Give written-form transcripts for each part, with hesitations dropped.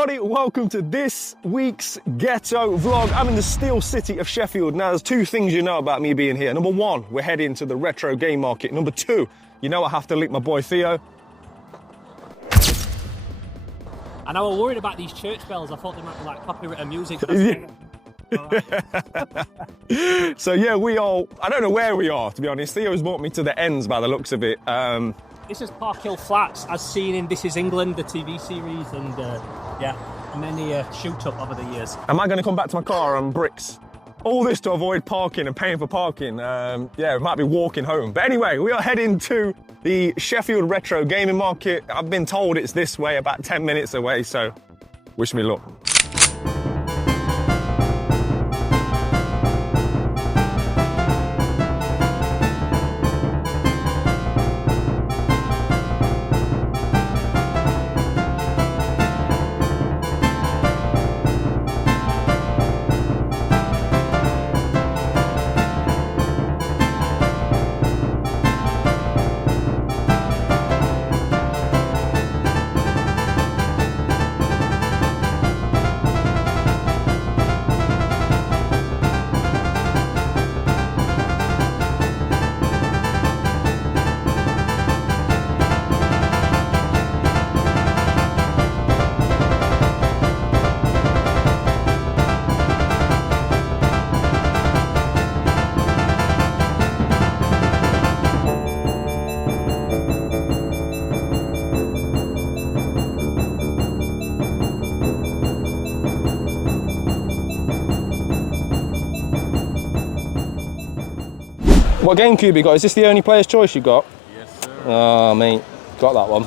everybody, welcome to this week's Ghetto vlog. I'm in the steel city of Sheffield. Now, there's two things you know about me being here. Number one, we're heading to the retro game market. Number two, you know I have to link my boy Theo. And I was worried about these church bells. I thought they might be like copyrighted music. So yeah, I don't know where we are, to be honest. Theo's brought me to the ends by the looks of it. This is Park Hill Flats, as seen in This Is England, the TV series, and yeah, many shoot up over the years. Am I going to come back to my car on bricks? All this to avoid parking and paying for parking. Yeah, it might be walking home. But anyway, we are heading to the Sheffield Retro Gaming Market. I've been told it's this way, about 10 minutes away, so wish me luck. What GameCube you got? Is this the only player's choice you got? Yes, sir. Oh, mate, got that one.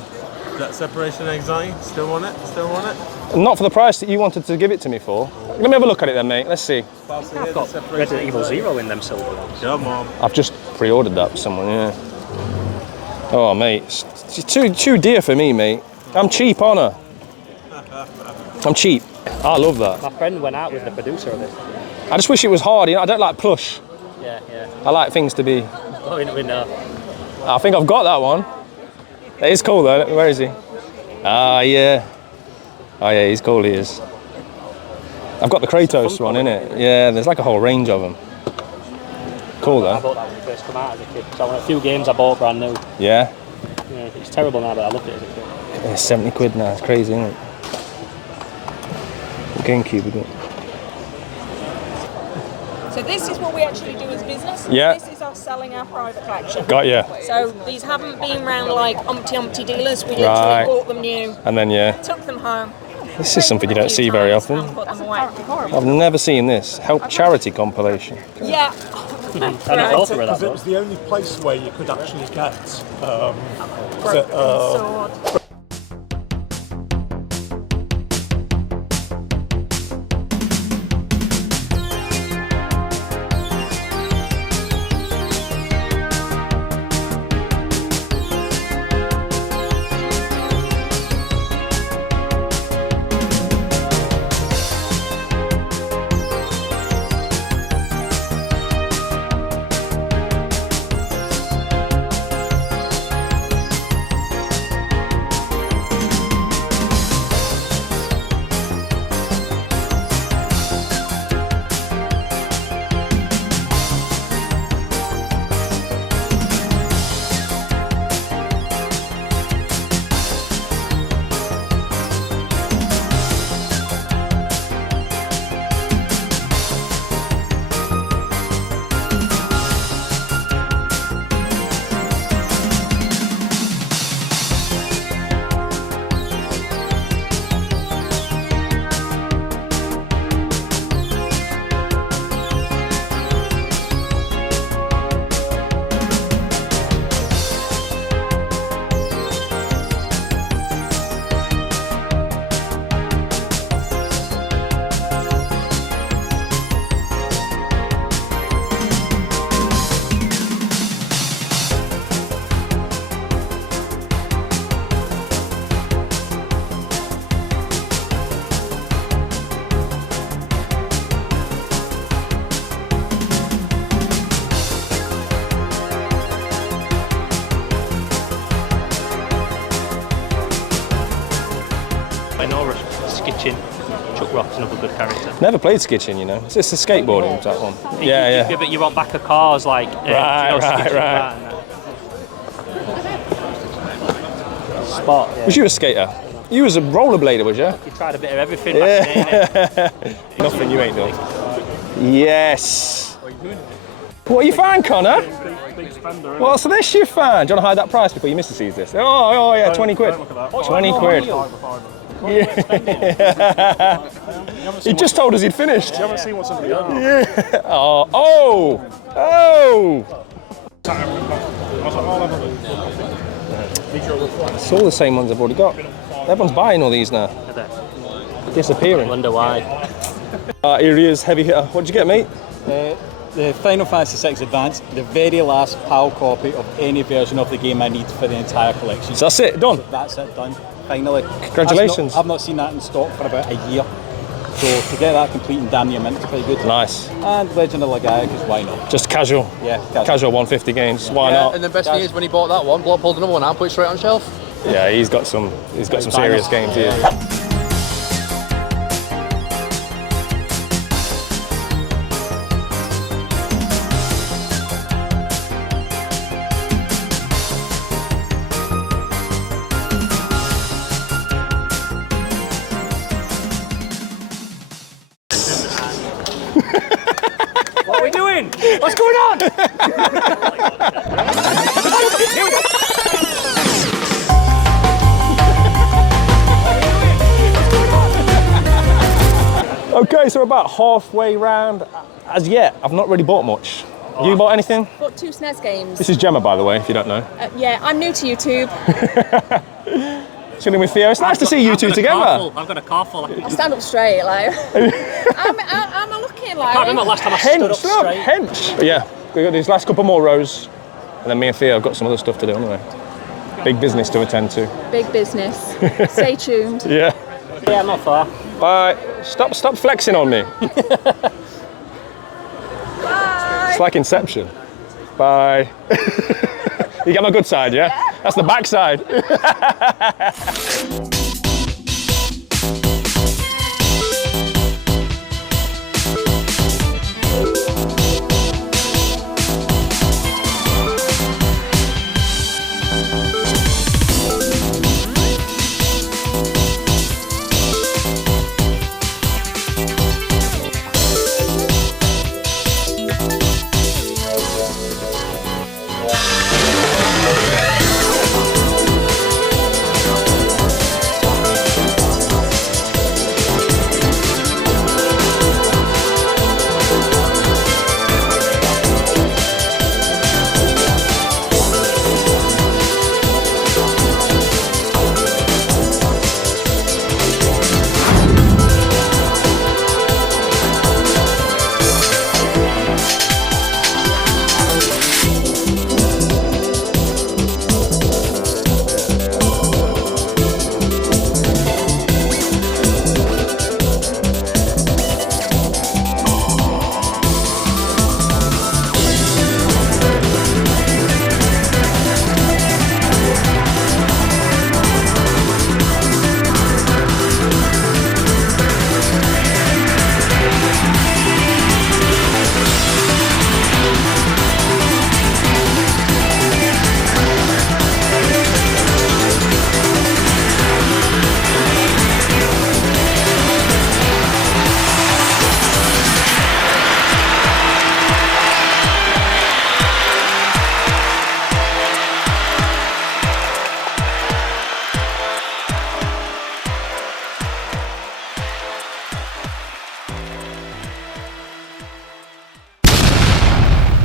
That Separation Anxiety, still want it? Still want it? Not for the price that you wanted to give it to me for. Let me have a look at it then, mate. Let's see. I've got Resident Evil 0 in them silver ones. Come on. I've just pre-ordered that for someone, yeah. Oh, mate, it's too dear for me, mate. I'm cheap, aren't I? I'm cheap. I love that. My friend went out with the producer of it. I just wish it was hard. You know, I don't like plush. Yeah. I like things to be... Oh, we know. I think I've got that one. It is cool though. Where is he? Ah, yeah. Oh yeah, he's cool, he is. I've got the Kratos one, innit? Yeah, there's like a whole range of them. Cool I though. bought that when it first came out as a kid. So I won a few games I bought brand new. Yeah? Yeah, it's terrible now, but I loved it as a kid. Yeah, 70 quid now, it's crazy, isn't it? What GameCube we got? So this is what we actually do as business. Yeah. This is us selling our private collection. Got ya. So these haven't been round like umpty dealers. We Right. literally bought them new, And then, yeah. took them home. This is something you don't see very often. And put them away. I've never seen this. Help Charity compilation. Yeah. And it's author of that Because it one. was the only place where you could actually get Broken sword. Rock's another good character. Never played Skitchin, you know. It's just a skateboarding that one. Yeah. But you're on back of cars, like Right. Spot. Yeah. Was you a skater? You was a rollerblader, was you? You tried a bit of everything back in the day. Nothing you ain't done. Yes. What you found, Connor? What's this you found? Do you want to hide that price before your missus sees this? Oh yeah, 20 quid. 20 quid. Yeah. He just told us he'd finished. You haven't seen what somebody else. Yeah. Oh. It's all the same ones I've already got. Everyone's buying all these now. Disappearing. Wonder why. Here he is, heavy hitter. What'd you get, mate? The Final Fantasy VI Advance, the very last PAL copy of any version of the game I need for the entire collection. So that's it, done. That's it, done. Finally. Congratulations. I've not seen that in stock for about a year. So to get that complete and damn near mint is pretty good. Nice. And Legend of Legaia, because why not? Just casual. Yeah, Casual 150 games. Why not? And the best thing is when he bought that one, Block pulled another one out and put it straight on shelf. Yeah, he's got some serious games here. What are we doing? What's going on? Okay, so we're about halfway round. As yet, I've not really bought much. You bought anything? Got 2 SNES games. This is Gemma, by the way, if you don't know. Yeah, I'm new to YouTube. Chilling with Theo. It's nice to see you two together. I've got a car full. I stand up straight, like. I'm looking like. I can't remember last time I stood up Hench, look, straight. hench. But yeah, we've got these last couple more rows, and then me and Theo have got some other stuff to do anyway. Big business to attend to. Big business. Stay tuned. Yeah. Yeah, I'm not far. Bye. Stop flexing on me. It's like Inception. Bye. You get my good side, yeah? That's the back side.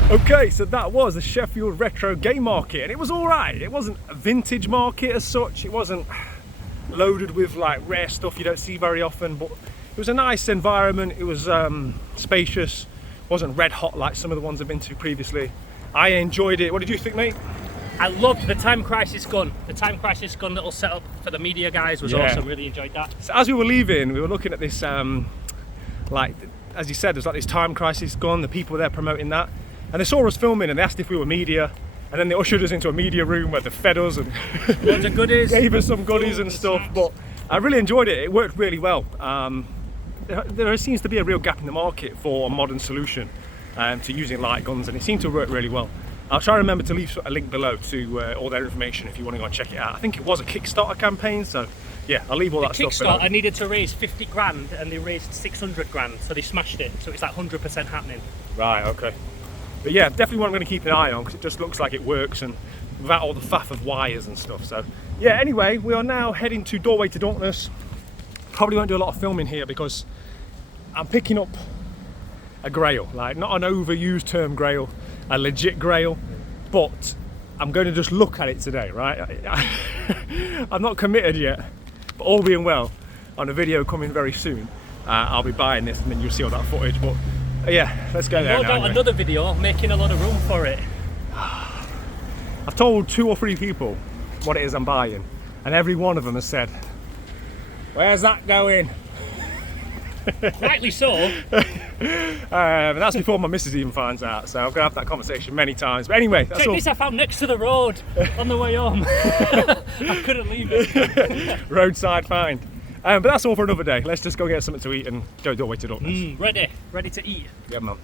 Okay, so that was the Sheffield Retro Game Market, and it was all right. It wasn't a vintage market as such. It wasn't loaded with like rare stuff you don't see very often, but it was a nice environment. It was spacious. It wasn't red hot like some of the ones I've been to previously. I enjoyed it. What did you think, mate? I loved the Time Crisis gun. The Time Crisis gun little setup for the media guys was awesome. Really enjoyed that. So as we were leaving, we were looking at this, like, as you said, there's like this Time Crisis gun. The people were there promoting that. And they saw us filming and they asked if we were media. And then they ushered us into a media room where they fed us and Loads of goodies. gave us some goodies and stuff. But I really enjoyed it. It worked really well. there seems to be a real gap in the market for a modern solution to using light guns, and it seemed to work really well. I'll try to remember to leave a link below to all their information if you want to go and check it out. I think it was a Kickstarter campaign, so yeah, I'll leave all that stuff below. Kickstarter needed to raise 50 grand and they raised 600 grand, so they smashed it. So it's like 100% happening. Right, okay. But yeah, definitely one I'm going to keep an eye on because it just looks like it works and without all the faff of wires and stuff. So yeah, anyway, we are now heading to Doorway to Darkness. Probably won't do a lot of filming here because I'm picking up a grail, like not an overused term grail, a legit grail, but I'm going to just look at it today, right? I'm not committed yet, but all being well, on a video coming very soon, I'll be buying this and then you'll see all that footage. But yeah, let's go there now. Anyway. Another video, making a lot of room for it. I've told 2 or 3 people what it is I'm buying, and every one of them has said, "Where's that going?" Rightly so. And that's before my missus even finds out, so I'm gonna have that conversation many times. But anyway, that's Check all. this I found next to the road on the way home. I couldn't leave it. Roadside find. But that's all for another day. Let's just go get something to eat and go Doorway to Darkness. Ready to eat. Yeah, man.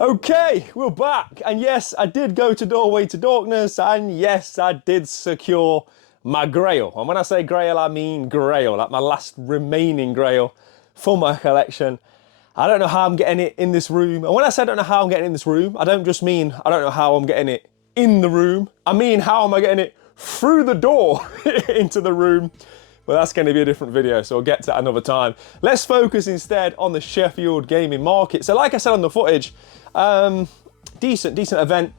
Okay, we're back, and yes, I did go to Doorway to Darkness, and yes, I did secure my grail. And when I say grail, I mean grail, like my last remaining grail for my collection. I don't know how I'm getting it in this room. And when I say I don't know how I'm getting it in this room, I don't just mean I don't know how I'm getting it in the room. I mean, how am I getting it through the door into the room? Well, that's going to be a different video, so we'll get to that another time. Let's focus instead on the Sheffield gaming market. So like I said on the footage, decent event,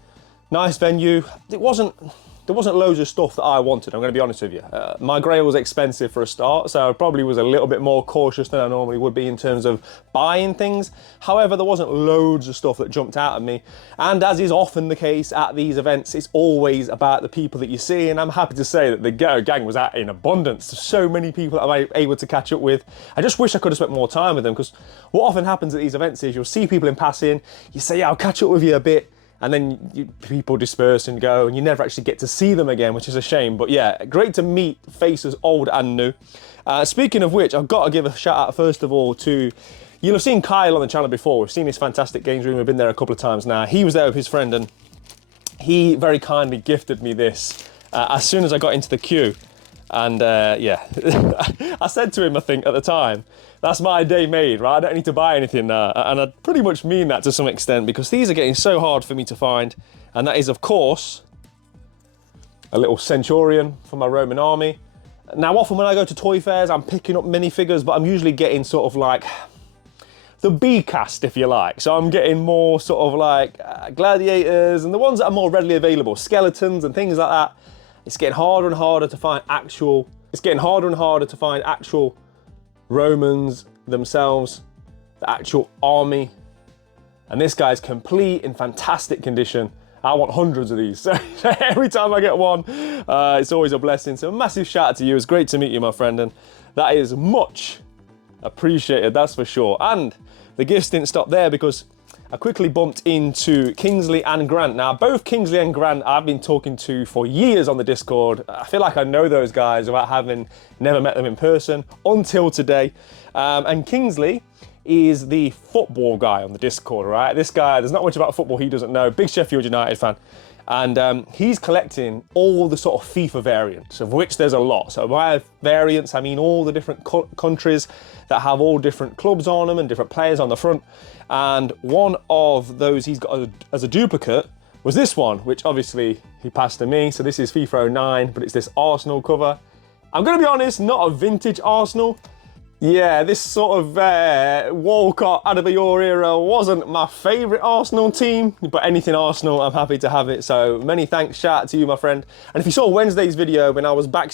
nice venue. There wasn't loads of stuff that I wanted, I'm going to be honest with you. My grail was expensive for a start, so I probably was a little bit more cautious than I normally would be in terms of buying things. However, there wasn't loads of stuff that jumped out at me. And as is often the case at these events, it's always about the people that you see, and I'm happy to say that the Ghetto gang was out in abundance. So many people that I'm able to catch up with. I just wish I could have spent more time with them, because what often happens at these events is you'll see people in passing, you say, yeah, I'll catch up with you a bit, and then people disperse and go, and you never actually get to see them again, which is a shame. But yeah, great to meet faces old and new. Speaking of which, I've got to give a shout out first of all to, you'll have seen Kyle on the channel before. We've seen his fantastic games room. We've been there a couple of times now. He was there with his friend, and he very kindly gifted me this as soon as I got into the queue. And yeah, I said to him, I think at the time, that's my day made, right? I don't need to buy anything now. And I pretty much mean that to some extent, because these are getting so hard for me to find. And that is, of course, a little Centurion for my Roman army. Now, often when I go to toy fairs, I'm picking up minifigures, but I'm usually getting sort of like the B cast, if you like. So I'm getting more sort of like gladiators and the ones that are more readily available, skeletons and things like that. It's getting harder and harder to find actual, Romans themselves, the actual army. And this guy's complete in fantastic condition. I want hundreds of these. So every time I get one, it's always a blessing. So a massive shout out to you. It's great to meet you, my friend. And that is much appreciated, that's for sure. And the gifts didn't stop there, because I quickly bumped into Kingsley and Grant. Now, both Kingsley and Grant I've been talking to for years on the Discord. I feel like I know those guys without having never met them in person until today. And Kingsley is the football guy on the Discord, right? This guy, there's not much about football he doesn't know. Big Sheffield United fan. And he's collecting all the sort of FIFA variants, of which there's a lot. So by variants, I mean all the different countries that have all different clubs on them and different players on the front. And one of those he's got as a duplicate was this one, which obviously he passed to me. So this is FIFA 09, but it's this Arsenal cover. I'm going to be honest, not a vintage Arsenal. Yeah, this sort of Walcott, Adebayor era wasn't my favourite Arsenal team, but anything Arsenal, I'm happy to have it. So many thanks, shout out to you, my friend. And if you saw Wednesday's video when I was back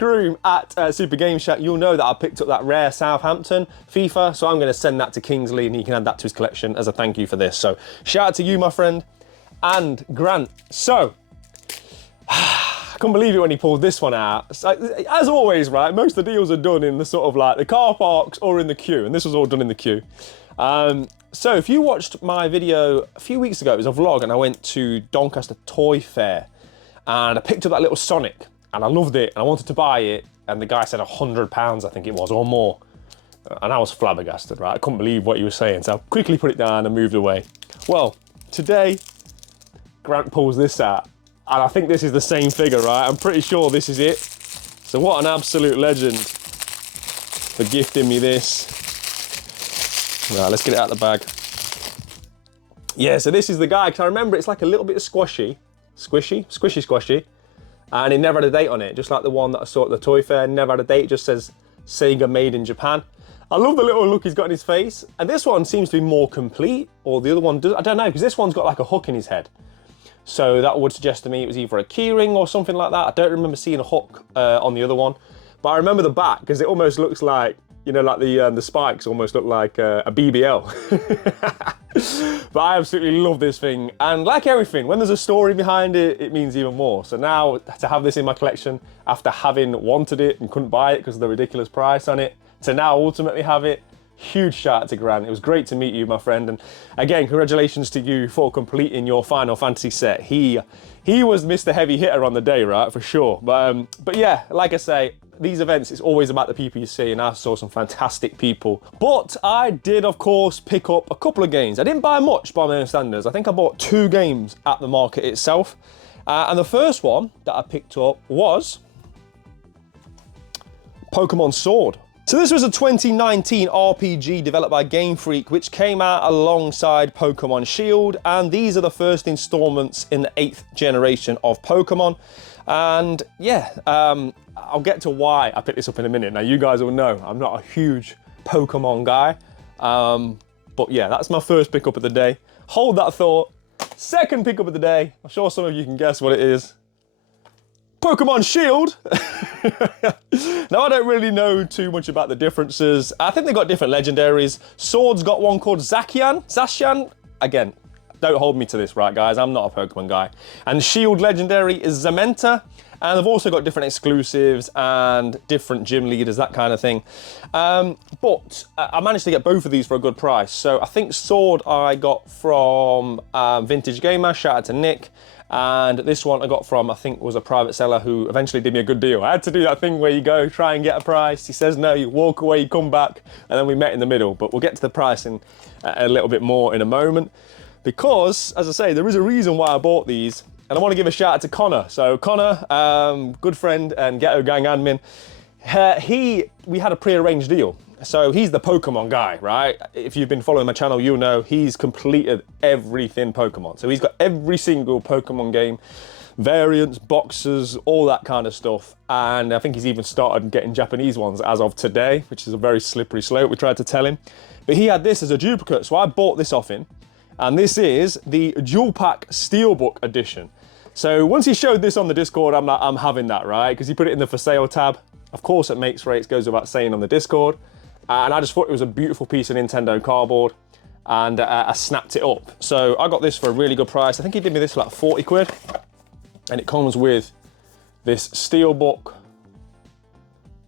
room at Super Game Shack, you'll know that I picked up that rare Southampton FIFA. So I'm going to send that to Kingsley and he can add that to his collection as a thank you for this. So shout out to you, my friend, and Grant. So, I couldn't believe it when he pulled this one out. So, as always, right, most of the deals are done in the sort of like the car parks or in the queue, and this was all done in the queue. So if you watched my video a few weeks ago, it was a vlog, and I went to Doncaster Toy Fair. and I picked up that little Sonic, and I loved it, and I wanted to buy it, and the guy said £100, I think it was, or more. And I was flabbergasted, right? I couldn't believe what he was saying, so I quickly put it down and moved away. Well, today, Grant pulls this out, and I think this is the same figure, right? I'm pretty sure this is it. So what an absolute legend for gifting me this. Right, let's get it out of the bag. Yeah, so this is the guy, because I remember it's like a little bit of squishy, and it never had a date on it, just like the one that I saw at the toy fair, never had a date, it just says Sega made in Japan. I love the little look he's got in his face, and this one seems to be more complete, or the other one does, I don't know, because this one's got like a hook in his head. So that would suggest to me it was either a keyring or something like that. I don't remember seeing a hook on the other one, but I remember the back, because it almost looks like, you know, like the spikes almost look like a BBL. But I absolutely love this thing. And like everything, when there's a story behind it, it means even more. So now to have this in my collection after having wanted it and couldn't buy it because of the ridiculous price on it, to now ultimately have it, huge shout out to Grant. It was great to meet you, my friend. And again, congratulations to you for completing your Final Fantasy set. He was Mr. Heavy Hitter on the day, right, for sure. But yeah, like I say, these events, it's always about the people you see, and I saw some fantastic people. But I did, of course, pick up a couple of games. I didn't buy much by my own standards. I think I bought 2 games at the market itself. And the first one that I picked up was Pokemon Sword. So this was a 2019 RPG developed by Game Freak, which came out alongside Pokemon Shield, and these are the first installments in the 8th generation of Pokemon. And yeah, I'll get to why I picked this up in a minute. Now you guys will know I'm not a huge Pokemon guy, but yeah, that's my first pickup of the day. Hold that thought. Second pickup of the day, I'm sure some of you can guess what it is. Pokemon Shield. Now, I don't really know too much about the differences. I think they've got different legendaries. Sword's got one called Zacian. Again, don't hold me to this, right, guys? I'm not a Pokemon guy. And Shield legendary is Zamenta. And they've also got different exclusives and different gym leaders, that kind of thing. But I managed to get both of these for a good price. So I think Sword I got from Vintage Gamer, shout out to Nick. And this one I got from, I think, was a private seller who eventually did me a good deal. I had to do that thing where you go, try and get a price. He says no, you walk away, you come back, and then we met in the middle. But we'll get to the pricing a little bit more in a moment. Because, as I say, there is a reason why I bought these. And I want to give a shout out to Connor. So Connor, good friend and Ghetto Gang admin, we had a pre-arranged deal. So he's the Pokemon guy, right? If you've been following my channel, you'll know he's completed everything Pokemon. So he's got every single Pokemon game, variants, boxes, all that kind of stuff. And I think he's even started getting Japanese ones as of today, which is a very slippery slope, we tried to tell him. But he had this as a duplicate, so I bought this off him. And this is the Dual Pack Steelbook Edition. So once he showed this on the Discord, I'm like, I'm having that, right? Because he put it in the for sale tab. Of course, it makes rates, goes without saying on the Discord. And I just thought it was a beautiful piece of Nintendo cardboard, and I snapped it up. So I got this for a really good price. I think he did me this for like 40 quid. And it comes with this Steelbook,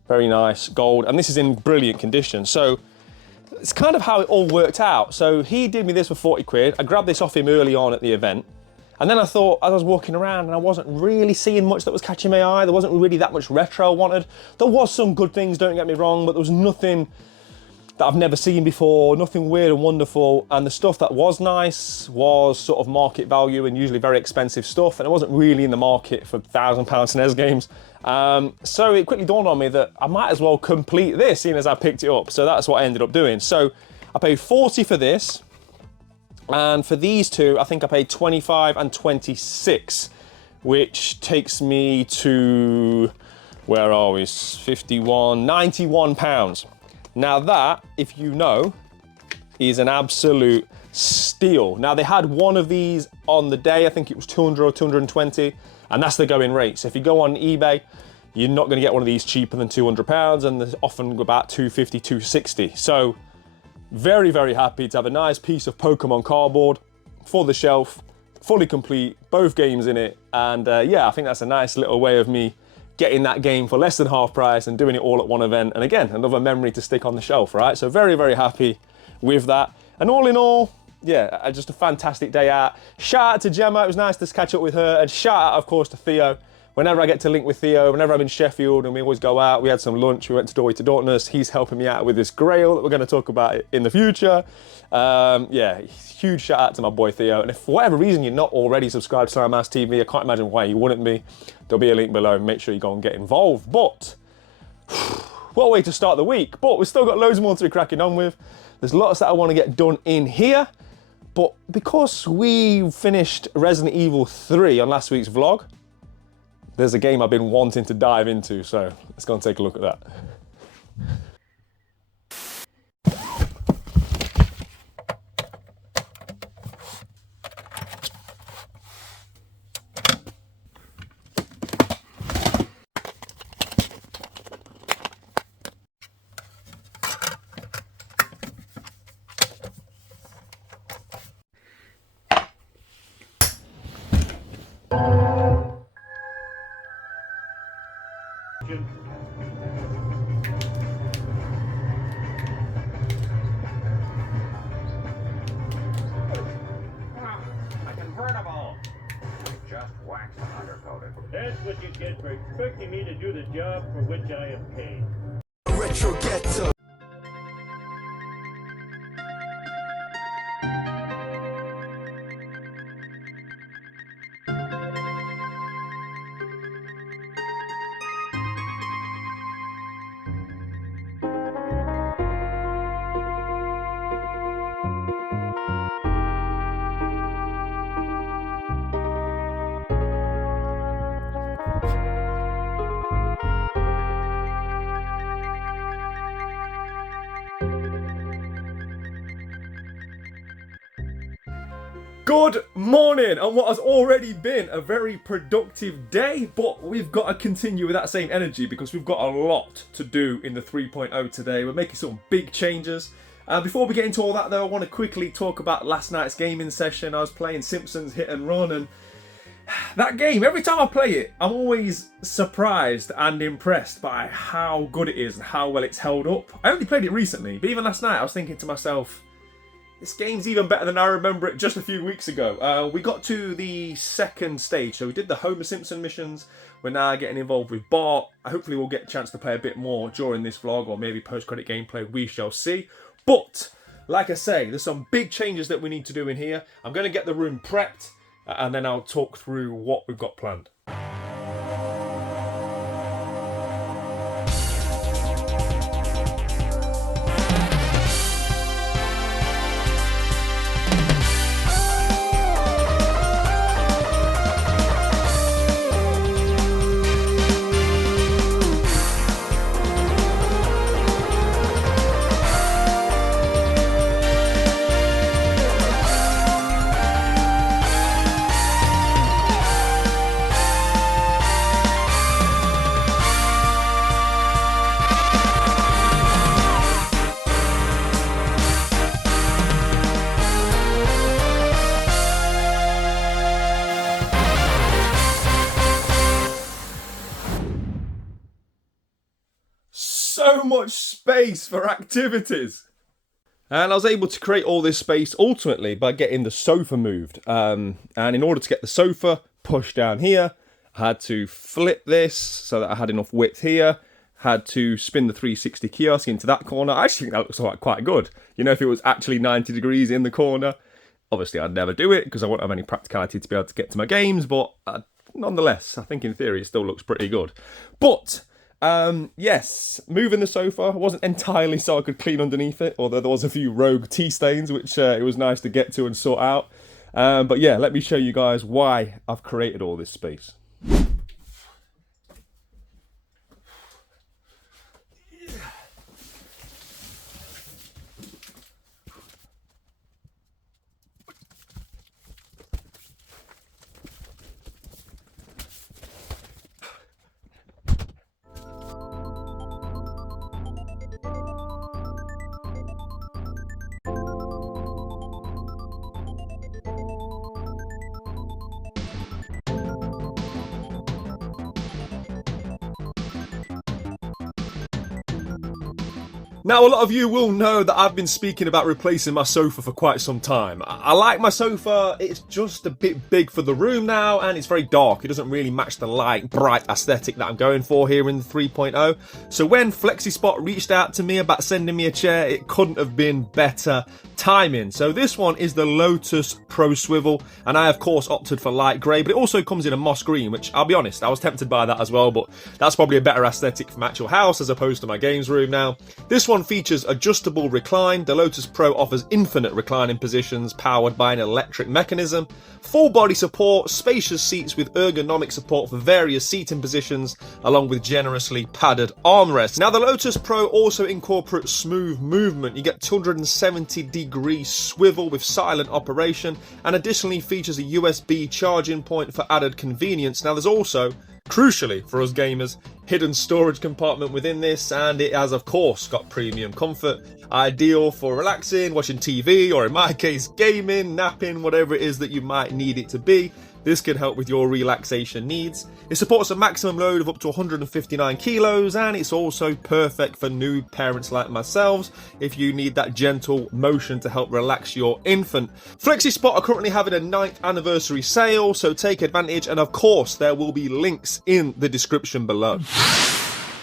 very nice, gold. And this is in brilliant condition. So it's kind of how it all worked out. So he did me this for 40 quid. I grabbed this off him early on at the event. And then I thought, as I was walking around and I wasn't really seeing much that was catching my eye, there wasn't really that much retro I wanted. There was some good things, don't get me wrong, but there was nothing that I've never seen before, nothing weird and wonderful. And the stuff that was nice was sort of market value and usually very expensive stuff. And it wasn't really in the market for £1,000 SNES games. So it quickly dawned on me that I might as well complete this, seeing as I picked it up. So that's what I ended up doing. So I paid 40 for this. And for these two, I think I paid 25 and 26, which takes me to, where are we? 51, 91 pounds. Now that, if you know, is an absolute steal. Now they had one of these on the day, I think it was 200 or 220, and that's the going rate. So if you go on eBay, you're not gonna get one of these cheaper than £200, and they're often about 250, 260. So very, very happy to have a nice piece of Pokemon cardboard for the shelf, fully complete, both games in it. And yeah, I think that's a nice little way of me getting that game for less than half price and doing it all at one event. And again, another memory to stick on the shelf, right? So very, very happy with that. And all in all, yeah, just a fantastic day out. Shout out to Gemma, it was nice to catch up with her, and shout out, of course, to Theo. Whenever I get to link with Theo, whenever I'm in Sheffield and we always go out, we had some lunch, we went to Doorway to Darkness, he's helping me out with this grail that we're going to talk about in the future. Yeah, huge shout out to my boy Theo. And if for whatever reason you're not already subscribed to Slamhouse TV, I can't imagine why you wouldn't be. There'll be a link below, make sure you go and get involved. But, what a way to start the week. But we've still got loads more to be cracking on with. There's lots that I want to get done in here. But because we finished Resident Evil 3 on last week's vlog, there's a game I've been wanting to dive into, so let's go and take a look at that. That's what you get for expecting me to do the job for which I am paid. Retro Ghetto. Good morning on what has already been a very productive day, but we've got to continue with that same energy because we've got a lot to do in the 3.0 today. We're making some big changes. Before we get into all that though, I want to quickly talk about last night's gaming session. I was playing Simpsons Hit and Run, and that game, every time I play it, I'm always surprised and impressed by how good it is and how well it's held up. I only played it recently, but even last night I was thinking to myself, this game's even better than I remember it just a few weeks ago. We got to the second stage, so we did the Homer Simpson missions. We're now getting involved with Bart. Hopefully we'll get a chance to play a bit more during this vlog, or maybe post-credit gameplay, we shall see. But, like I say, there's some big changes that we need to do in here. I'm going to get the room prepped, and then I'll talk through what we've got planned. So much space for activities. And I was able to create all this space ultimately by getting the sofa moved. And in order to get the sofa pushed down here, I had to flip this so that I had enough width here. Had to spin the 360 kiosk into that corner. I actually think that looks quite good. You know, if it was actually 90 degrees in the corner. Obviously, I'd never do it because I won't have any practicality to be able to get to my games. But nonetheless, I think in theory it still looks pretty good. But yes, moving the sofa wasn't entirely so I could clean underneath it, although there was a few rogue tea stains, which it was nice to get to and sort out. But yeah, let me show you guys why I've created all this space. Now, a lot of you will know that I've been speaking about replacing my sofa for quite some time. I like my sofa, it's just a bit big for the room now, and it's very dark. It doesn't really match the light, bright aesthetic that I'm going for here in the 3.0. So when FlexiSpot reached out to me about sending me a chair, it couldn't have been better timing. So this one is the Lotus Pro Swivel, and I of course opted for light grey, but it also comes in a moss green, which I'll be honest, I was tempted by that as well, but that's probably a better aesthetic for my actual house as opposed to my games room now. This one features adjustable recline. The Lotus Pro offers infinite reclining positions powered by an electric mechanism, full body support, spacious seats with ergonomic support for various seating positions, along with generously padded armrests. Now the Lotus Pro also incorporates smooth movement. You get 270-degree swivel with silent operation, and additionally features a USB charging point for added convenience. Now there's also, crucially for us gamers, hidden storage compartment within this, and it has of course got premium comfort, ideal for relaxing, watching TV, or in my case gaming, napping, whatever it is that you might need it to be. This can help with your relaxation needs. It supports a maximum load of up to 159 kilos, and it's also perfect for new parents like myself if you need that gentle motion to help relax your infant. FlexiSpot are currently having a 9th anniversary sale, so take advantage, and of course there will be links in the description below.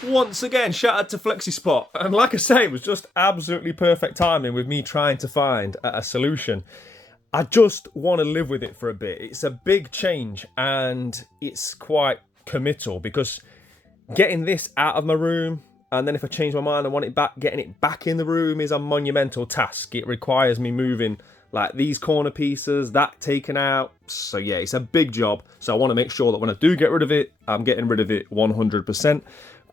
Once again, shout out to FlexiSpot, and like I say, it was just absolutely perfect timing with me trying to find a solution. I just want to live with it for a bit. It's a big change and it's quite committal, because getting this out of my room, and then if I change my mind and want it back, getting it back in the room is a monumental task. It requires me moving like these corner pieces, that taken out. So yeah, it's a big job. So I want to make sure that when I do get rid of it, I'm getting rid of it 100%.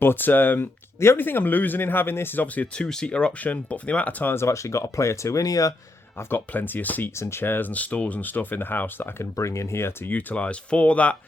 But the only thing I'm losing in having this is obviously a 2-seater option, but for the amount of times I've actually got a player 2 in here, I've got plenty of seats and chairs and stools and stuff in the house that I can bring in here to utilise for that.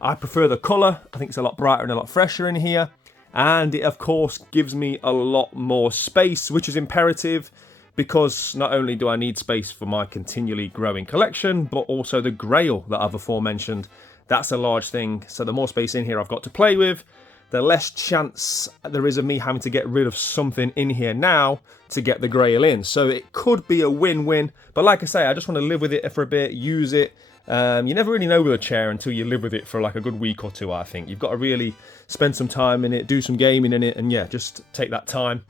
I prefer the colour. I think it's a lot brighter and a lot fresher in here. And it, of course, gives me a lot more space, which is imperative, because not only do I need space for my continually growing collection, but also the grail that I've aforementioned. That's a large thing. So the more space in here I've got to play with, the less chance there is of me having to get rid of something in here now to get the grail in. So it could be a win-win. But like I say, I just want to live with it for a bit, use it. You never really know with a chair until you live with it for like a good week or two, I think. You've got to really spend some time in it, do some gaming in it, and yeah, just take that time.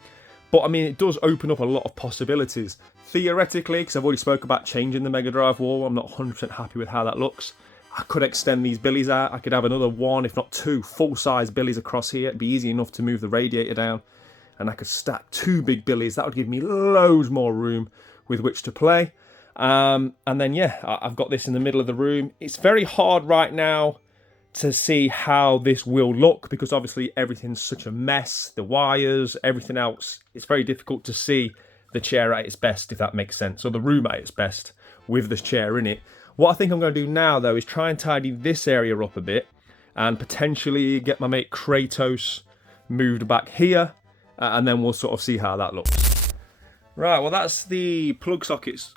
But I mean, it does open up a lot of possibilities. Theoretically, because I've already spoke about changing the Mega Drive wall, I'm not 100% happy with how that looks. I could extend these billies out. I could have another 1, if not 2, full-size billies across here. It'd be easy enough to move the radiator down. And I could stack 2 big billies. That would give me loads more room with which to play. And then, yeah, I've got this in the middle of the room. It's very hard right now to see how this will look, because obviously everything's such a mess. The wires, everything else. It's very difficult to see the chair at its best, if that makes sense, or the room at its best with this chair in it. What I think I'm going to do now, though, is try and tidy this area up a bit and potentially get my mate Kratos moved back here, and then we'll sort of see how that looks. Right, well, that's the plug sockets,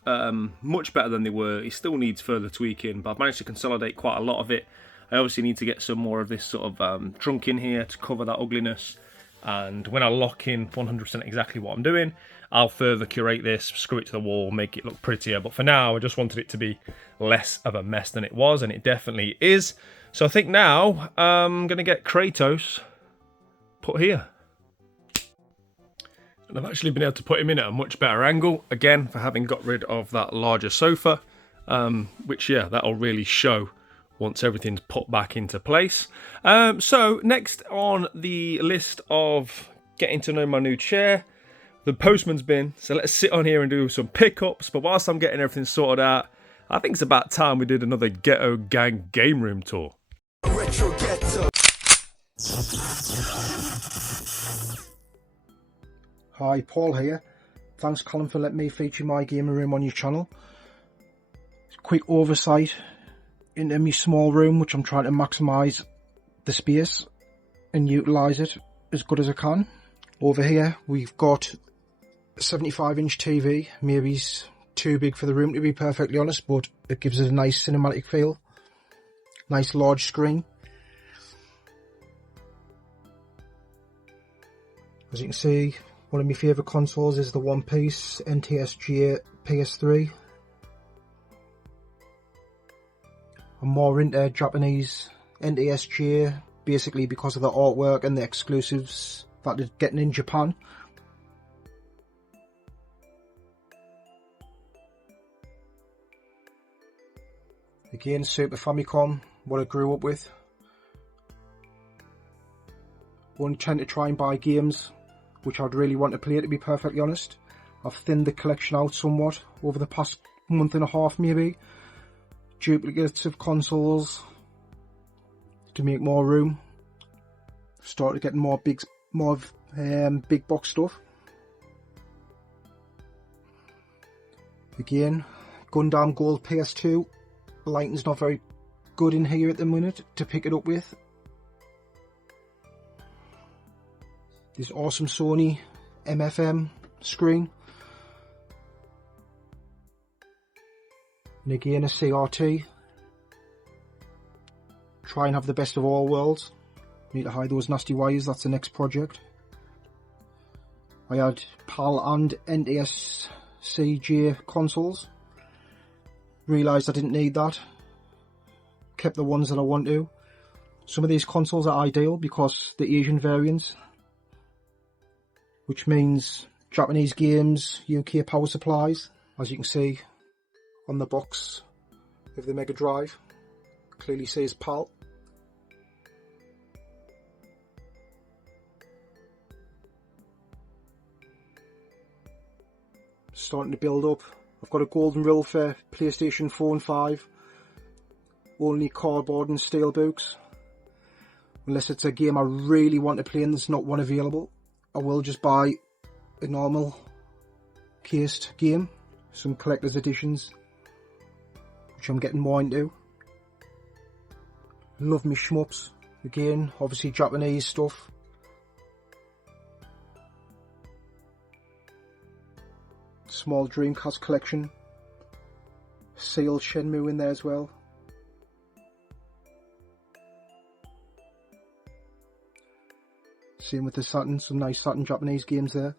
much better than they were. It still needs further tweaking, but I've managed to consolidate quite a lot of it. I obviously need to get some more of this sort of trunk in here to cover that ugliness. And when I lock in 100% exactly what I'm doing, I'll further curate this, screw it to the wall, make it look prettier. But for now, I just wanted it to be less of a mess than it was, and it definitely is. So I think now I'm going to get Kratos put here. And I've actually been able to put him in at a much better angle, again, for having got rid of that larger sofa, which, yeah, that'll really show once everything's put back into place. So next on the list of getting to know my new chair, the postman's bin. So let's sit on here and do some pickups. But whilst I'm getting everything sorted out, I think it's about time we did another Ghetto Gang game room tour. Retro Ghetto. Hi, Paul here. Thanks, Colin, for letting me feature my gaming room on your channel. Quick oversight into my small room, which I'm trying to maximise the space and utilise it as good as I can. Over here we've got a 75-inch TV. Maybe it's too big for the room, to be perfectly honest, but it gives it a nice cinematic feel. Nice large screen. As you can see, One of my favourite consoles is the One Piece NTSG PS3. I'm more into Japanese NTSG basically because of the artwork and the exclusives that they're getting in Japan. Again, Super Famicom, what I grew up with. Only tend to try and buy games which I'd really want to play, to be perfectly honest. I've thinned the collection out somewhat over the past month and a half maybe. Duplicates of consoles to make more room. Started getting more big box stuff. Again, Gundam Gold PS2. The lighting's not very good in here at the minute to pick it up with. This awesome Sony MFM screen. And again a CRT. Try and have the best of all worlds. Need to hide those nasty wires, that's the next project. I had PAL and NTSCJ consoles. Realised I didn't need that. Kept the ones that I want to. Some of these consoles are ideal because the Asian variants, which means Japanese games, UK power supplies, as you can see on the box of the Mega Drive, clearly says PAL. Starting to build up. I've got a golden rule for PlayStation 4 and 5. Only cardboard and steel books. Unless it's a game I really want to play and there's not one available, I will just buy a normal cased game. Some collector's editions, which I'm getting more into. Love me shmups. Again, obviously Japanese stuff. Small Dreamcast collection. Sealed Shenmue in there as well. Same with the Saturn, some nice Saturn Japanese games there.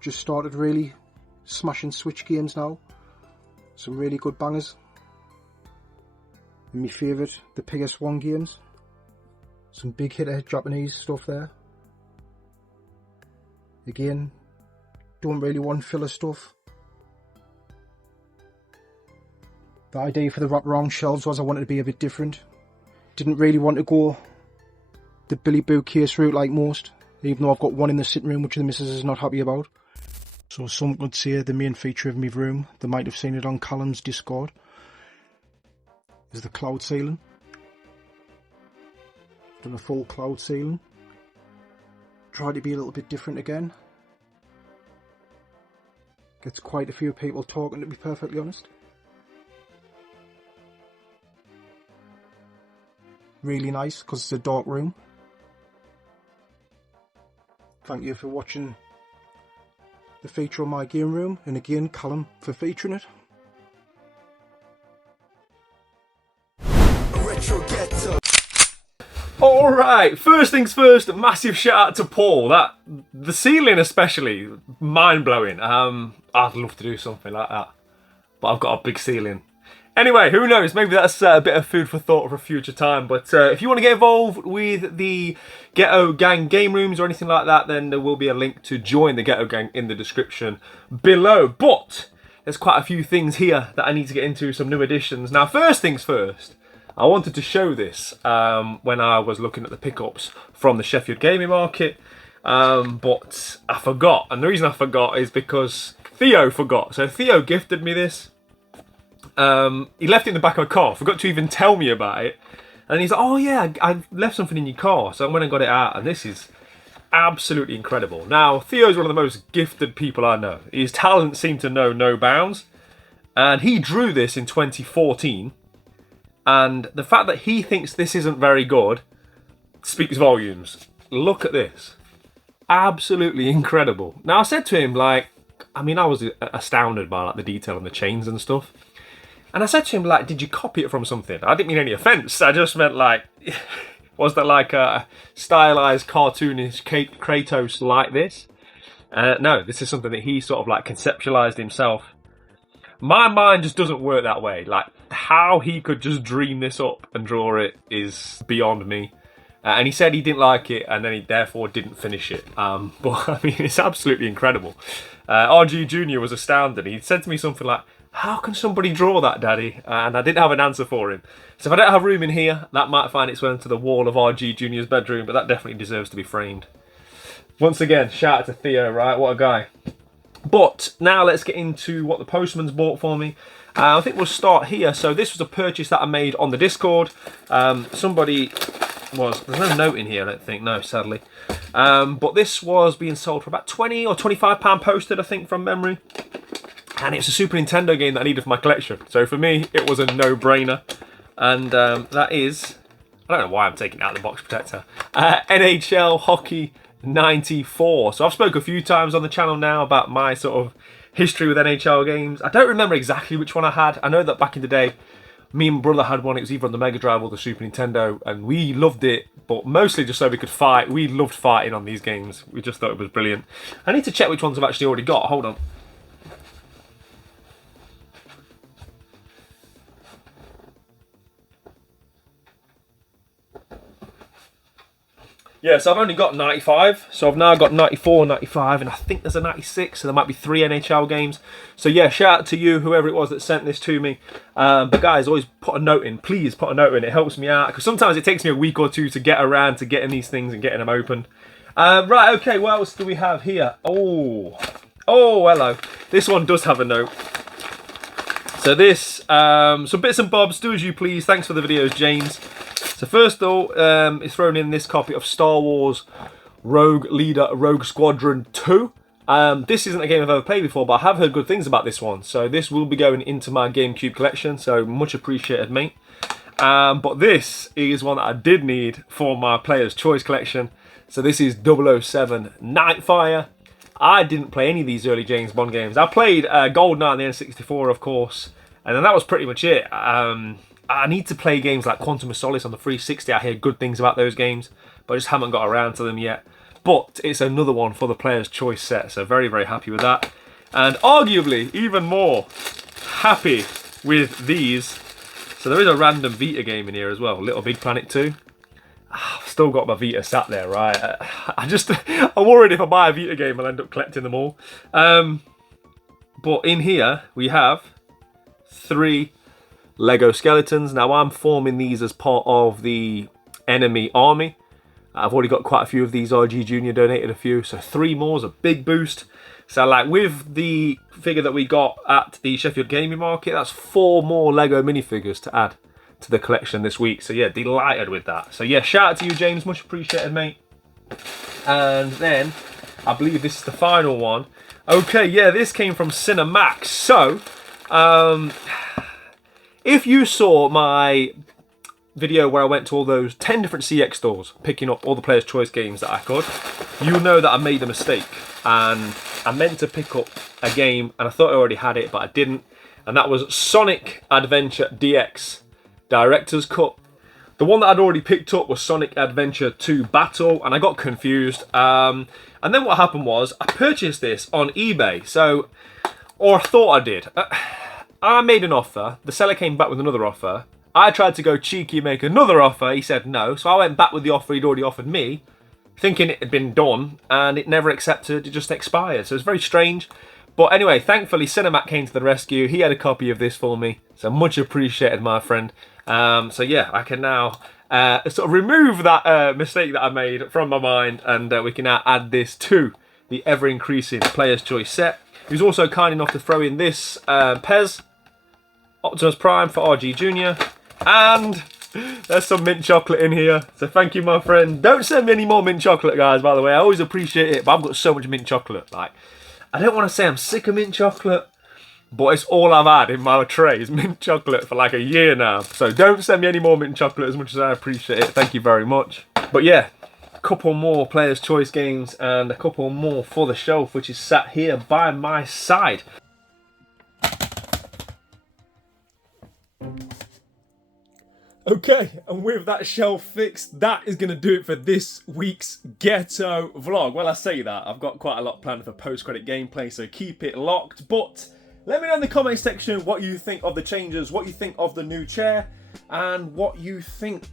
Just started really smashing Switch games now. Some really good bangers. And my favourite, the PS1 games. Some big hitter Japanese stuff there. Again, don't really want filler stuff. The idea for the wraparound shelves was I wanted to be a bit different. Didn't really want to go the Billy Boo case route like most, even though I've got one in the sitting room which the missus is not happy about. So some would say the main feature of my room, they might have seen it on Callum's Discord, is the cloud ceiling. Done a full cloud ceiling. Tried to be a little bit different again. Gets quite a few people talking, to be perfectly honest. Really nice because it's a dark room. Thank you for watching the feature on my game room, and again Callum for featuring it. Retro Ghetto. Alright, first things first, a massive shout out to Paul. The ceiling especially, mind blowing. I'd love to do something like that, but I've got a big ceiling. Anyway, who knows, maybe that's a bit of food for thought for a future time. But if you want to get involved with the Ghetto Gang game rooms or anything like that, then there will be a link to join the Ghetto Gang in the description below. But there's quite a few things here that I need to get into, some new additions. Now, first things first, I wanted to show this when I was looking at the pickups from the Sheffield gaming market, but I forgot. And the reason I forgot is because Theo forgot. So Theo gifted me this. He left it in the back of my car, forgot to even tell me about it. And he's like, oh yeah, I left something in your car. So I went and got it out, and this is absolutely incredible. Now, Theo's one of the most gifted people I know. His talents seem to know no bounds. And he drew this in 2014. And the fact that he thinks this isn't very good speaks volumes. Look at this. Absolutely incredible. Now, I said to him, I was astounded by the detail and the chains and stuff. And I said to him, did you copy it from something? I didn't mean any offence. I just meant, Was there like a stylized cartoonish Kratos like this? No, this is something that he sort of like conceptualized himself. My mind just doesn't work that way. Like, how he could just dream this up and draw it is beyond me. And he said he didn't like it, and then he therefore didn't finish it. But I mean, it's absolutely incredible. RG Jr. was astounded. He said to me something like, "How can somebody draw that, Daddy?" And I didn't have an answer for him. So if I don't have room in here, that might find its way into the wall of RG Jr.'s bedroom, but that definitely deserves to be framed. Once again, shout out to Theo, right? What a guy. But now let's get into what the postman's bought for me. I think we'll start here. So this was a purchase that I made on the Discord. There's no note in here, I don't think, no, sadly. But this was being sold for about £20 or £25 posted, I think, from memory. And it's a Super Nintendo game that I needed for my collection. So for me, it was a no-brainer. And that is, I don't know why I'm taking it out of the box protector, NHL Hockey 94. So I've spoke a few times on the channel now about my sort of history with NHL games. I don't remember exactly which one I had. I know that back in the day, me and my brother had one. It was either on the Mega Drive or the Super Nintendo, and we loved it, but mostly just so we could fight. We loved fighting on these games. We just thought it was brilliant. I need to check which ones I've actually already got. Hold on. Yeah, so I've only got 95, so I've now got 94, 95, and I think there's a 96, so there might be 3 NHL games. So yeah, shout out to you, whoever it was that sent this to me. But guys, always put a note in, please put a note in, it helps me out, because sometimes it takes me a week or two to get around to getting these things and getting them open. Right, okay, what else do we have here? Oh, hello. This one does have a note. So this, some bits and bobs, do as you please. Thanks for the videos, James. So first though, it's thrown in this copy of Star Wars Rogue Leader Rogue Squadron 2. This isn't a game I've ever played before, but I have heard good things about this one. So this will be going into my GameCube collection, so much appreciated, mate. But this is one that I did need for my Player's Choice collection. So this is 007 Nightfire. I didn't play any of these early James Bond games. I played GoldenEye on the N64, of course, and then that was pretty much it. I need to play games like Quantum of Solace on the 360. I hear good things about those games, but I just haven't got around to them yet. But it's another one for the Player's Choice set, so very, very happy with that. And arguably, even more happy with these. So there is a random Vita game in here as well, Little Big Planet 2. I've still got my Vita sat there, right? I'm worried if I buy a Vita game I'll end up collecting them all. But in here, we have 3 Lego skeletons. Now I'm forming these as part of the enemy army. I've already got quite a few of these. RG Jr. donated a few, so 3 more is a big boost. So like with the figure that we got at the Sheffield Gaming Market, that's 4 more Lego minifigures to add to the collection this week. So yeah, delighted with that. So yeah, shout out to you, James, much appreciated, mate. And then I believe this is the final one. Okay, yeah, this came from Cinemax. So if you saw my video where I went to all those 10 different CX stores picking up all the Player's Choice games that I could, you'll know that I made a mistake, and I meant to pick up a game and I thought I already had it, but I didn't, and that was Sonic Adventure DX Director's Cut. The one that I'd already picked up was Sonic Adventure 2 Battle, and I got confused, and then what happened was I purchased this on eBay, or I thought I did. I made an offer, the seller came back with another offer. I tried to go cheeky and make another offer, he said no, so I went back with the offer he'd already offered me, thinking it had been done, and it never accepted, it just expired, so it's very strange. But anyway, thankfully Cinemac came to the rescue, he had a copy of this for me, so much appreciated, my friend. So yeah, I can now sort of remove that mistake that I made from my mind, and we can now add this to the ever-increasing Player's Choice set. He was also kind enough to throw in this Pez Optimus Prime for RG Jr. And there's some mint chocolate in here. So thank you, my friend. Don't send me any more mint chocolate, guys, by the way. I always appreciate it, but I've got so much mint chocolate. Like, I don't want to say I'm sick of mint chocolate, but it's all I've had in my tray is mint chocolate for like a year now. So don't send me any more mint chocolate, as much as I appreciate it. Thank you very much. But yeah, a couple more Player's Choice games and a couple more for the shelf, which is sat here by my side. Okay, and with that shelf fixed, that is going to do it for this week's Ghetto vlog. Well, I say that, I've got quite a lot planned for post-credit gameplay, so keep it locked. But let me know in the comment section what you think of the changes, what you think of the new chair, and what you think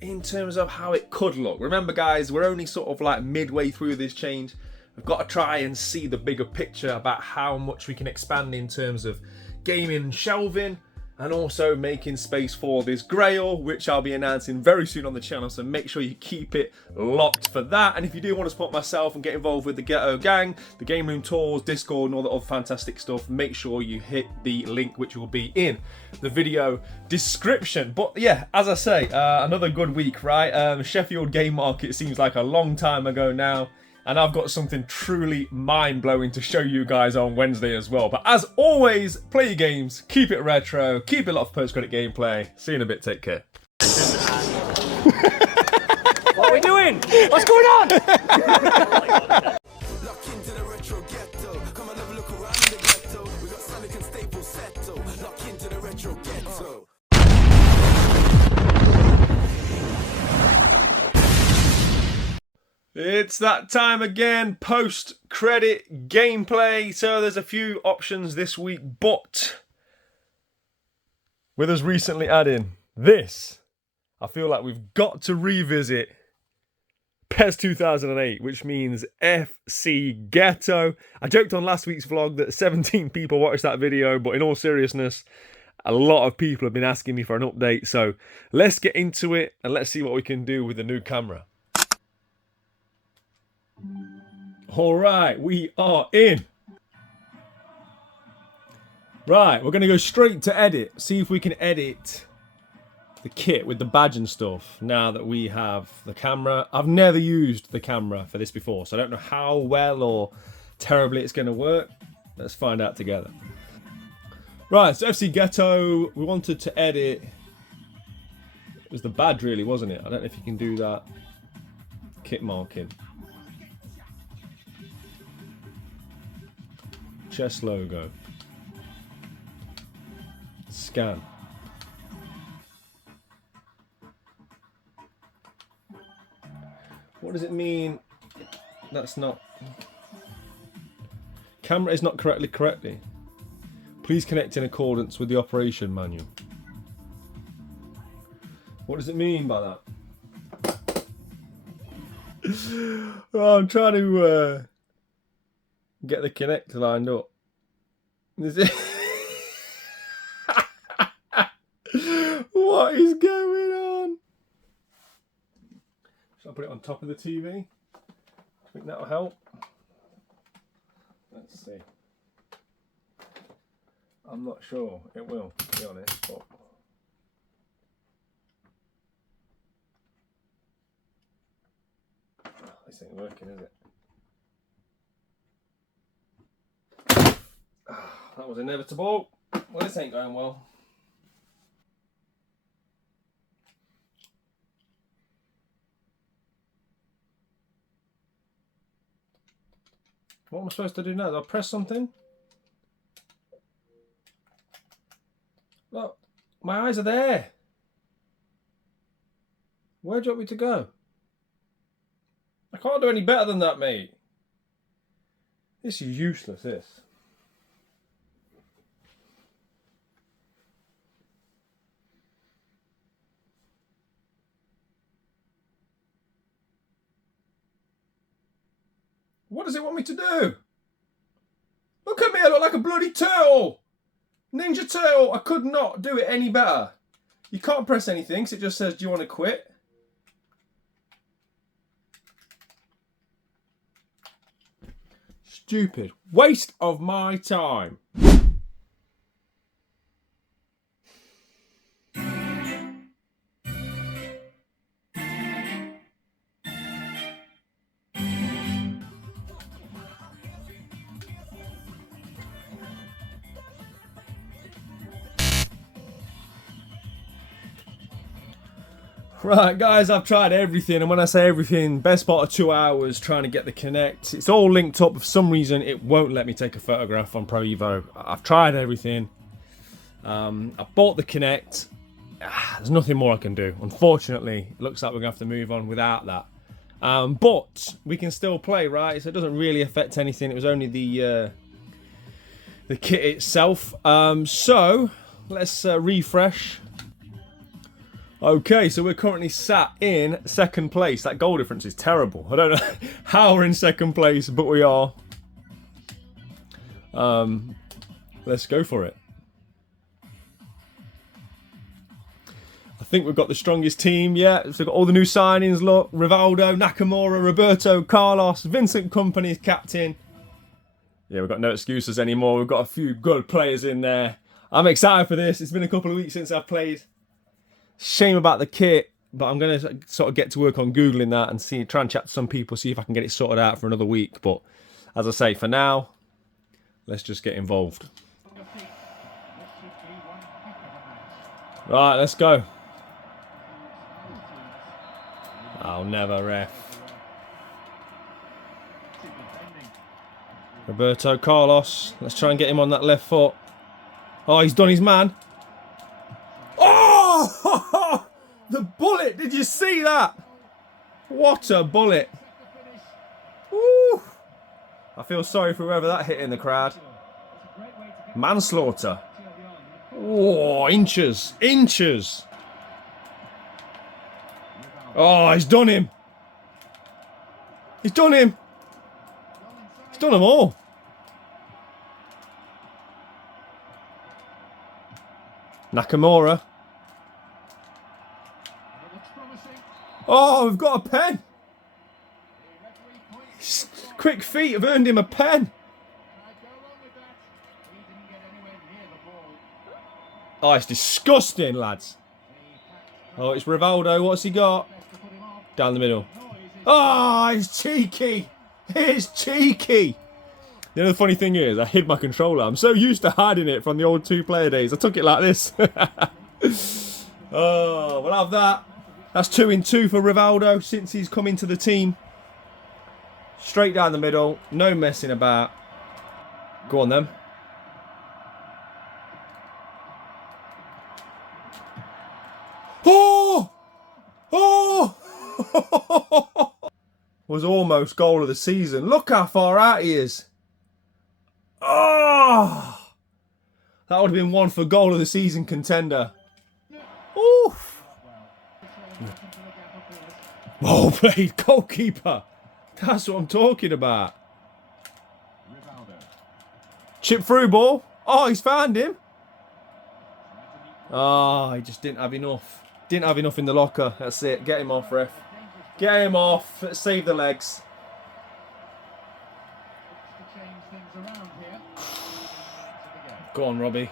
in terms of how it could look. Remember guys, we're only sort of like midway through this change. We've got to try and see the bigger picture about how much we can expand in terms of gaming shelving, and also making space for this grail, which I'll be announcing very soon on the channel, so make sure you keep it locked for that. And if you do want to support myself and get involved with the Ghetto gang, the game room tours, Discord and all that other fantastic stuff, make sure you hit the link which will be in the video description. But yeah, as I say, another good week, right? Sheffield game market seems like a long time ago now, and I've got something truly mind-blowing to show you guys on Wednesday as well. But as always, play your games, keep it retro, keep it a lot of post-credit gameplay. See you in a bit, take care. What are we doing? What's going on? Lock into the retro ghetto. Come and have a look around the ghetto. We got Sonic and Staples settle. Lock into the retro ghetto. It's that time again, post-credit gameplay. So there's a few options this week, but with us recently adding this, I feel like we've got to revisit PES 2008, which means FC Ghetto. I joked on last week's vlog that 17 people watched that video, but in all seriousness, a lot of people have been asking me for an update. So let's get into it and let's see what we can do with the new camera. All right, we are in. Right, we're going to go straight to edit. See if we can edit the kit with the badge and stuff now that we have the camera. I've never used the camera for this before, so I don't know how well or terribly it's going to work. Let's find out together. Right, so FC Ghetto, we wanted to edit. It was the badge really, wasn't it? I don't know if you can do that. Kit marking. Chest logo. Scan. What does it mean? That's not. Camera is not correctly. Please connect in accordance with the operation manual. What does it mean by that? Oh, I'm trying to get the connector lined up. Is it? What is going on? Shall I put it on top of the TV? I think that'll help. Let's see. I'm not sure it will, to be honest, but this ain't working, is it? That was inevitable. Well, this ain't going well. What am I supposed to do now? Do I press something? Look, my eyes are there. Where do you want me to go? I can't do any better than that, mate. This is useless, this. What does it want me to do? Look at me, I look like a bloody turtle. Ninja Turtle, I could not do it any better. You can't press anything, so it just says, do you want to quit? Stupid. Waste of my time. Right guys, I've tried everything, and when I say everything, best part of 2 hours trying to get the Kinect. It's all linked up. For some reason it won't let me take a photograph on Pro Evo. I've tried everything. I bought the Kinect. there's nothing more I can do. Unfortunately, it looks like we're going to have to move on without that. But we can still play, right? So it doesn't really affect anything. It was only the kit itself. So let's refresh. Okay, so we're currently sat in second place. That goal difference is terrible. I don't know how we're in second place, but we are. Let's go for it. I think we've got the strongest team, yeah. So we've got all the new signings, look. Rivaldo, Nakamura, Roberto, Carlos, Vincent Kompany's captain. Yeah, we've got no excuses anymore. We've got a few good players in there. I'm excited for this. It's been a couple of weeks since I've played. Shame about the kit, but I'm going to sort of get to work on Googling that and try and chat to some people, see if I can get it sorted out for another week. But as I say, for now, let's just get involved. Right, let's go. I'll never ref. Roberto Carlos. Let's try and get him on that left foot. Oh, he's done his man. Oh! The bullet! Did you see that? What a bullet. Woo! I feel sorry for whoever that hit in the crowd. Manslaughter. Oh, inches. Inches. Oh, he's done him. He's done him. He's done them all. Nakamura. Oh, we've got a pen. Quick feet have earned him a pen. Oh, it's disgusting, lads. Oh, it's Rivaldo. What's he got? Down the middle. Oh, it's cheeky. It's cheeky. The other funny thing is, I hid my controller. I'm so used to hiding it from the old two-player days. I took it like this. Oh, we'll have that. That's 2 in 2 for Rivaldo since he's come into the team. Straight down the middle. No messing about. Go on, then. Oh! Oh! Was almost goal of the season. Look how far out he is. Oh! That would have been one for goal of the season contender. Oof! Well played, goalkeeper. That's what I'm talking about. Chip through ball. Oh, he's found him. Oh, he just didn't have enough. Didn't have enough in the locker. That's it. Get him off, ref. Get him off. Let's save the legs. Go on, Robbie.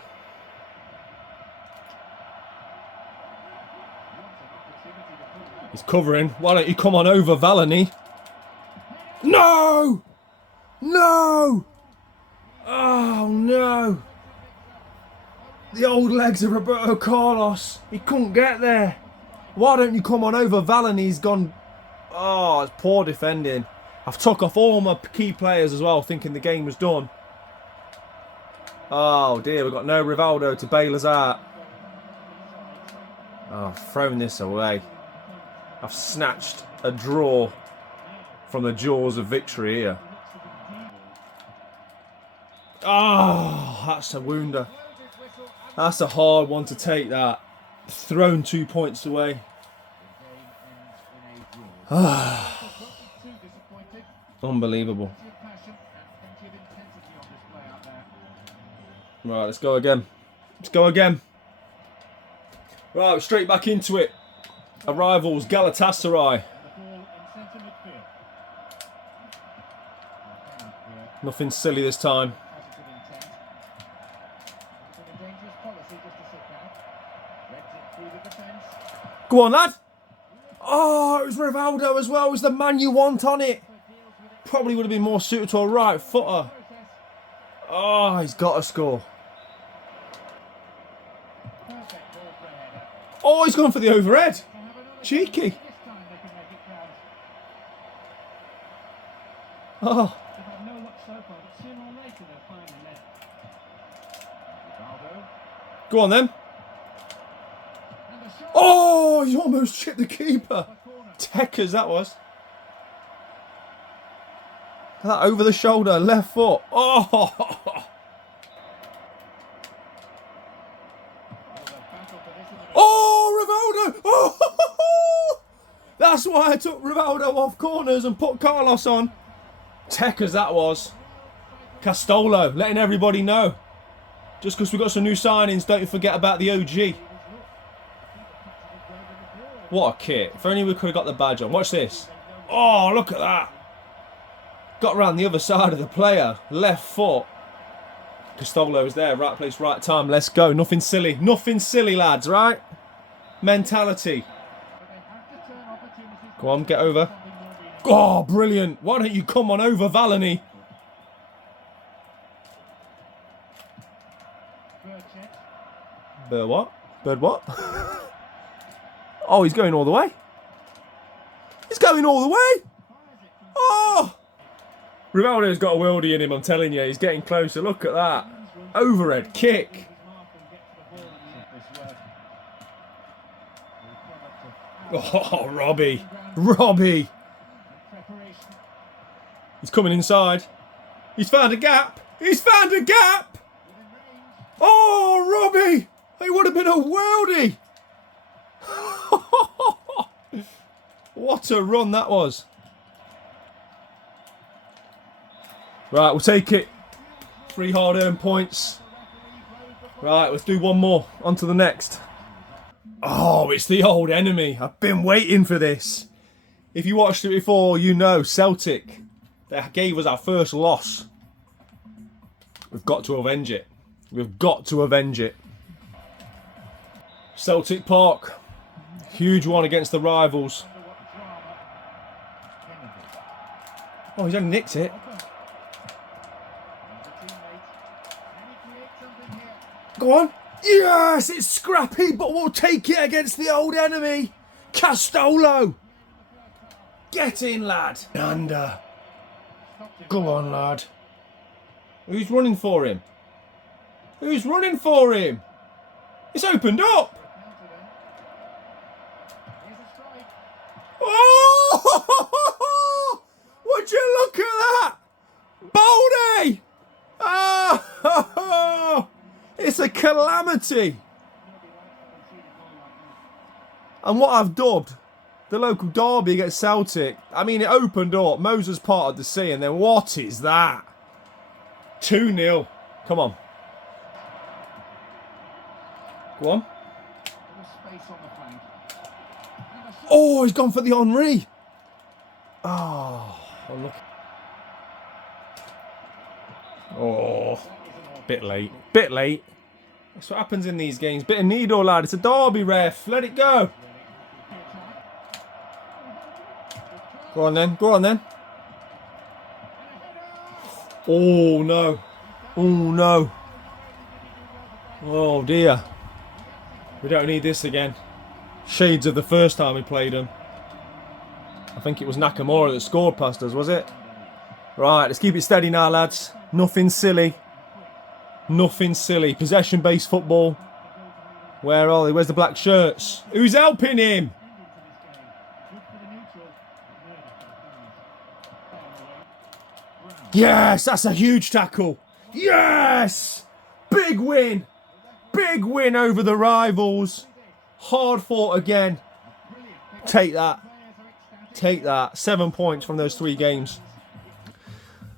He's covering. Why don't you come on over, Valani? No! No! Oh, no. The old legs of Roberto Carlos. He couldn't get there. Why don't you come on over? Valani's gone. Oh, it's poor defending. I've took off all my key players as well, thinking the game was done. Oh dear, we've got no Rivaldo to bail us out. Oh, I've thrown this away. I've snatched a draw from the jaws of victory here. Oh, that's a wounder. That's a hard one to take, that. Thrown 2 points away. Unbelievable. Right, let's go again. Let's go again. Right, we're straight back into it. Our rivals, Galatasaray. Nothing silly this time. Go on, lad. Oh, it was Rivaldo as well. It was the man you want on it. Probably would have been more suited to a right footer. Oh, he's got to score. Oh, he's gone for the overhead. Cheeky. Oh. Go on then. Oh, he almost chipped the keeper. Tekkers, that was. That over the shoulder, left foot. Oh! Oh, Rivaldo! Oh! That's why I took Rivaldo off corners and put Carlos on. Tekkers, that was. Castolo, letting everybody know. Just because we got some new signings, don't forget about the OG. What a kit. If only we could have got the badge on. Watch this. Oh, look at that. Got around the other side of the player. Left foot. Castolo is there. Right place, right time. Let's go. Nothing silly. Nothing silly, lads, right? Mentality. Go on, get over. Oh, brilliant. Why don't you come on over, Valani? Bird what? Bird what? Oh, he's going all the way. He's going all the way. Oh! Rivaldo's got a worldie in him, I'm telling you. He's getting closer. Look at that. Overhead kick. Oh, Robbie. Robbie. He's coming inside. He's found a gap. He's found a gap. Oh, Robbie. It would have been a worldie. What a run that was. Right, we'll take it. 3 hard-earned points. Right, let's do one more. On to the next. Oh, it's the old enemy. I've been waiting for this. If you watched it before, you know Celtic. They gave us our first loss. We've got to avenge it. We've got to avenge it. Celtic Park. Huge one against the rivals. Oh, he's only nicked it. Go on. Yes, it's scrappy, but we'll take it against the old enemy. Castolo. Get in, lad. Under. Go on, lad. Who's running for him? Who's running for him? It's opened up. Oh! Would you look at that? Baldy! Oh! It's a calamity. And what I've dubbed the local derby against Celtic, I mean, it opened up. Moses parted the sea, and then what is that? 2-0. Come on. Go on. Oh, he's gone for the Henry. Oh, look. Oh, bit late. Bit late. That's what happens in these games. Bit of needle, lad. It's a derby, ref. Let it go. Go on then. Go on then. Oh, no. Oh, no. Oh, dear. We don't need this again. Shades of the first time we played them. I think it was Nakamura that scored past us, was it? Right, let's keep it steady now, lads. Nothing silly. Nothing silly. Possession-based football. Where are they? Where's the black shirts? Who's helping him? Yes, that's a huge tackle. Yes! Big win. Big win over the rivals. Hard fought again. Take that. Take that. 7 points from those 3 games.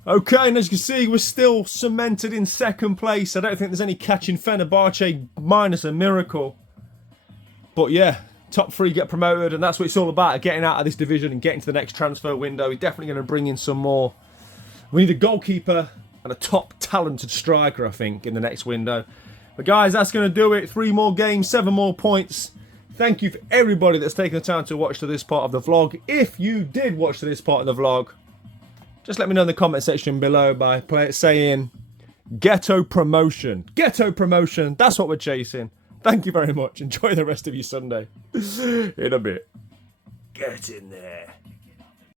Okay, and as you can see, we're still cemented in second place. I don't think there's any catching Fenerbahce minus a miracle. But yeah, top 3 get promoted, and that's what it's all about, getting out of this division and getting to the next transfer window. We're definitely going to bring in some more. We need a goalkeeper and a top talented striker, I think, in the next window. But guys, that's going to do it. 3 more games, 7 more points. Thank you for everybody that's taken the time to watch to this part of the vlog. If you did watch to this part of the vlog, just let me know in the comment section below by saying Ghetto promotion. Ghetto promotion. That's what we're chasing. Thank you very much. Enjoy the rest of your Sunday. In a bit. Get in there.